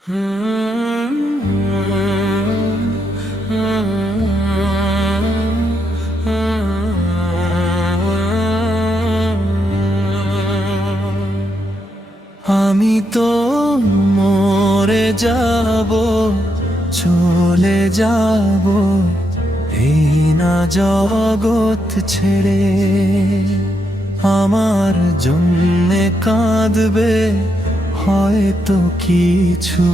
আমি তো মরে যাব, চলে যাব এই না জগৎ ছেড়ে। আমার জন্যে কাঁদবে হয়তো কিছু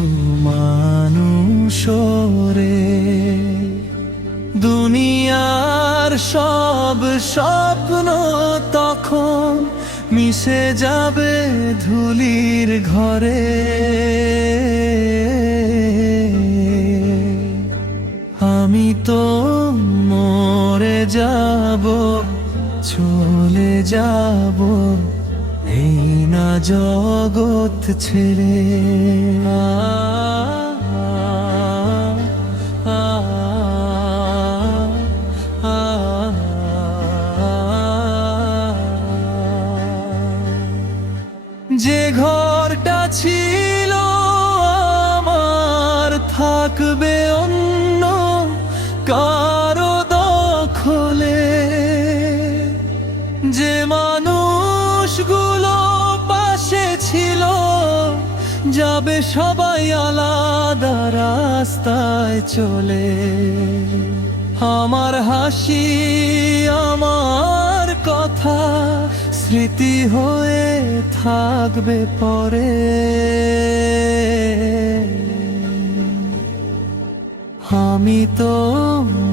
মানুষ রে। দুনিয়ার সব স্বপ্ন তখন মিশে যাবে ধুলির ঘরে। আমি তো মরে যাব, চলে যাব এই না জগৎ ছেড়ে। যে ঘরটা ছিল আমার থাকবে অন্য কারো দখলে। যে মানুষগুলো পাশে ছিল যাবে সবাই আলাদা রাস্তায় চলে। আমার হাসি, আমার কথা স্মৃতি হয়ে থাকবে পরে। আমি তো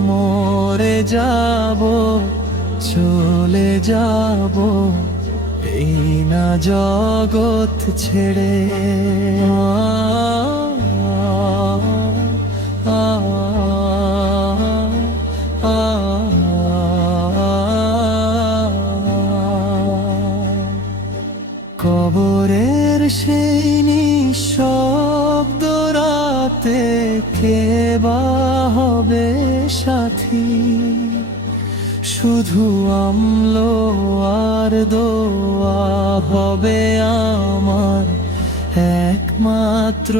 মরে যাব, চলে যাব এই না জগৎ ছেড়ে। কবরের সেই নিঃশব্দ রাতে কে বা হবে সাথী? শুধু আমল আর দোয়া হবে আমার একমাত্র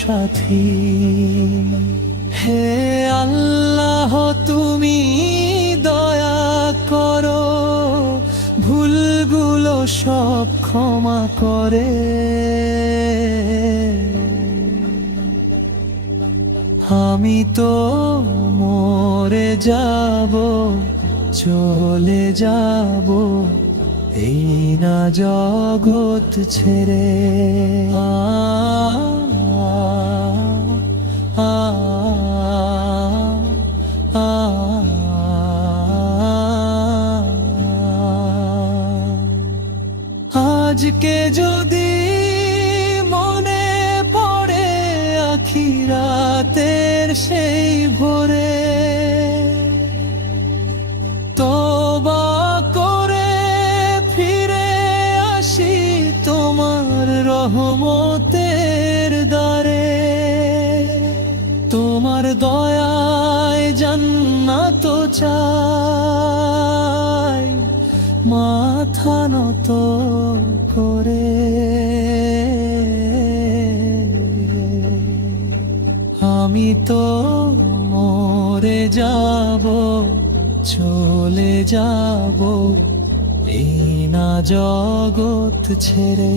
সাথী। হে আল্লাহ, তুমি দয়া করো, ভুলগুলো সব ক্ষমা করে। আমি তো মরে যাব, চলে যাব এই না জগৎ ছেড়ে। আজকে যদি মনে পড়ে আখিরাতের সেই ভোরে, তওবা করে ফিরে আসি তোমার রহমতের দ্বারে। তোমার দয়ায় জান্নাত চাই মাথা নত করে। আমি তো মরে যাব, চলে যাব এই না জগৎ ছেড়ে।